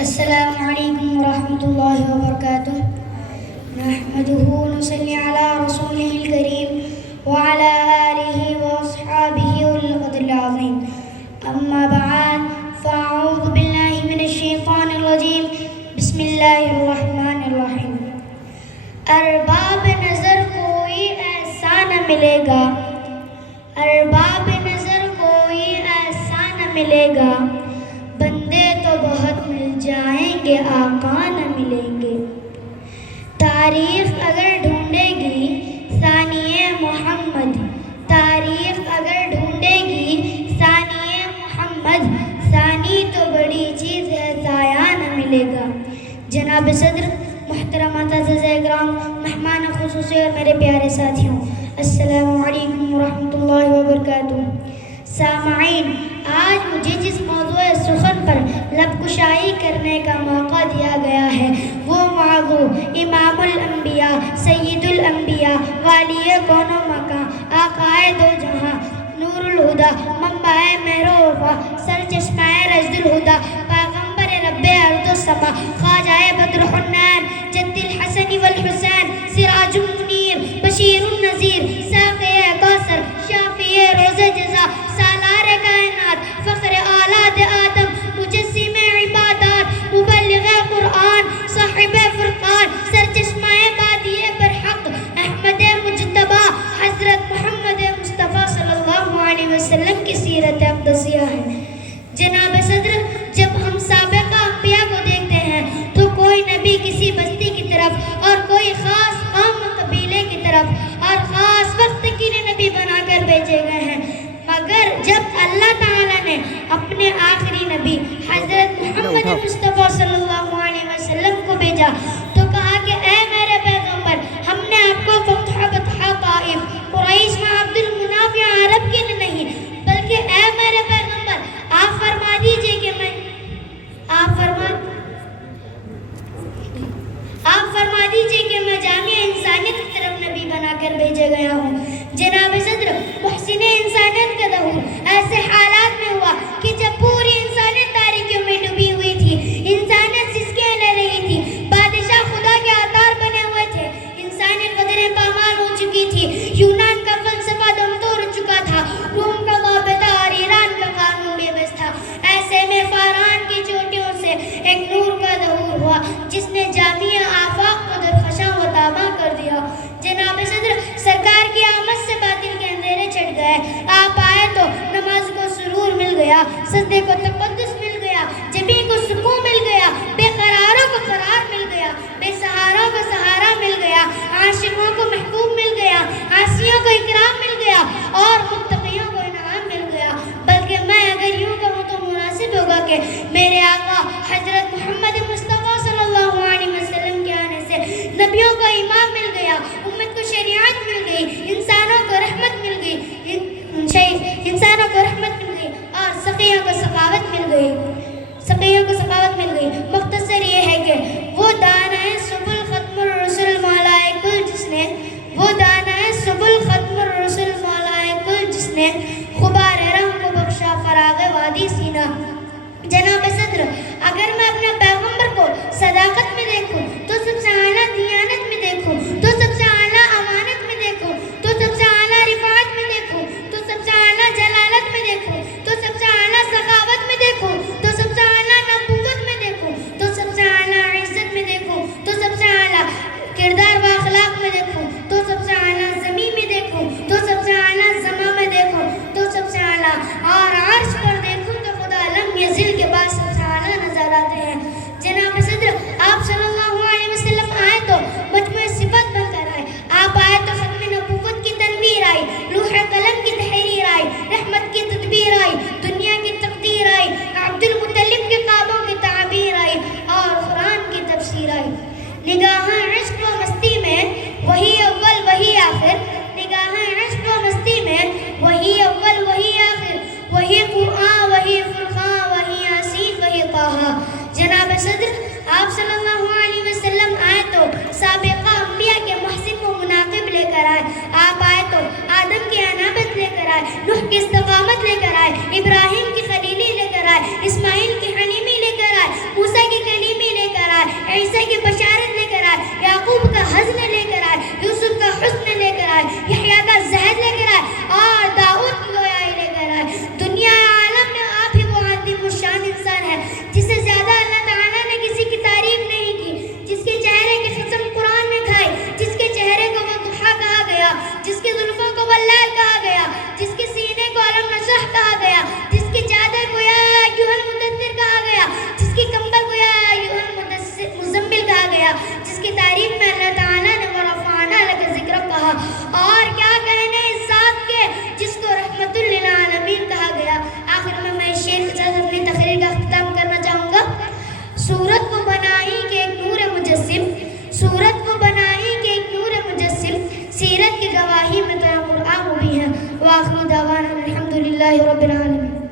السلام علیکم ورحمۃ اللہ وبرکاتہ نحمده ونصلي على رسوله الكريم وعلى آله وأصحابه والقدر العظيم أما بعد فأعوذ بالله من الشيطان الرجيم بسم الله الرحمن الرحيم ارباب نظر کوئی ایسا نہ ملے گا ارباب نظر کوئی ایسا نہ ملے گا بندے تو بہت مل جائیں گے آقا نہ ملیں گے تاریخ اگر ڈھونڈے گی ثانی محمد تاریخ اگر ڈھونڈے گی ثانی محمد ثانی تو بڑی چیز ہے ضائع نہ ملے گا جناب صدر محترم معزز اکرام مہمان خصوصی اور میرے پیارے ساتھیوں السلام علیکم ورحمۃ اللہ وبرکاتہ سامعین آج مجھے جس موضوع سخن پر لب کشائی کرنے کا موقع دیا گیا ہے وہ موضوع امام الانبیاء سید الانبیاء والی کون و مکان آقائے دو جہاں نور الہدا منبع مہر و وفا سر چشمہ رشد الہدا پیغمبر رب ارض و سما خواجہ بدر حنان جد الحسن والحسین سراج منیر بشیر النذیر ساقی کوثر شافی روز جزا سالار کائنات فخر اولاد آدم مجسم عبادات مبلغ قرآن صاحب فرقان سرچشمہ بادی برحق احمد مجتبی حضرت محمد مصطفیٰ صلی اللہ علیہ وسلم کی سیرت اقدسیہ ہے جناب صدر جب ہم سابقہ انبیاء کو دیکھتے ہیں تو کوئی نبی کسی بستی کی طرف اور کوئی خاص قوم و قبیلے کی طرف اور خاص وقت کے لیے نبی بنا کر بھیجے گئے ہیں مگر جب اللہ تعالیٰ نے اپنے آخری نبی حضرت محمد مصطفیٰ صلی اللہ علیہ وسلم کو بھیجا تو کہا کہ اے میرے پیغمبر ہم نے آپ کو فتح طائف قریش میں عبد المناف یا عرب کے لیے نہیں بلکہ اے میرے پیغمبر آپ فرما دیجئے کہ میں جامع انسانیت کی طرف نبی بنا کر بھیجے گیا ہوں جناب صدر محسن انسانیت کا ظہور ایسے حالات میں ہوا کہ جب پوری انسانیت تاریکیوں میں ڈوبی ہوئی تھی انسانیت سسکیاں لے رہی تھی بادشاہ خدا کے عطار بنے ہوئے تھے انسانی قدریں پامال ہو چکی تھی یونان کا فلسفہ دم توڑ چکا تھا روم کا ضابطہ اور ایران کا قانون بے بس تھا ایسے میں فاران کی چوٹیوں سے ایک نور کا ظہور ہوا جس نے جامعہ آفاق کو درخشاں و تاباں کر دیا جناب صدر سرکار کی آمد سے باطل کے اندھیرے چھٹ گئے آپ آئے تو نماز کو سرور مل گیا سجدے کو تقدس مل گیا جبی کو سکون مل گیا بے قراروں کو قرار مل گیا بے سہاروں کو سہارا مل گیا عاشقوں کو محبوب مل گیا عاصیوں کو اکرام مل گیا اور متقیوں کو انعام مل گیا بلکہ میں اگر یوں کہوں تو مناسب ہوگا کہ میرے آقا حضرت محمد مصطفیٰ صلی اللہ علیہ وسلم کے آنے سے نبیوں کو امام مل گیا امت کو شریعت مل گئی انسانوں کو رحمت مل گئی اور سقیوں کو سخاوت مل گئی مختصر یہ ہے کہ وہ دانہ سبل ختم الرسل مولائے کل جس نے غبار رحم کو بخشا فراغ وادی سینہ جناب صدر اگر میں اپنے پیغمبر کو صداقت میں دیکھوں تو سب سے اعلیٰ دیانت میں دیکھوں تو سب سے اعلیٰ امانت میں دیکھوں تو وآخر دعوانا الحمد لله رب العالمين.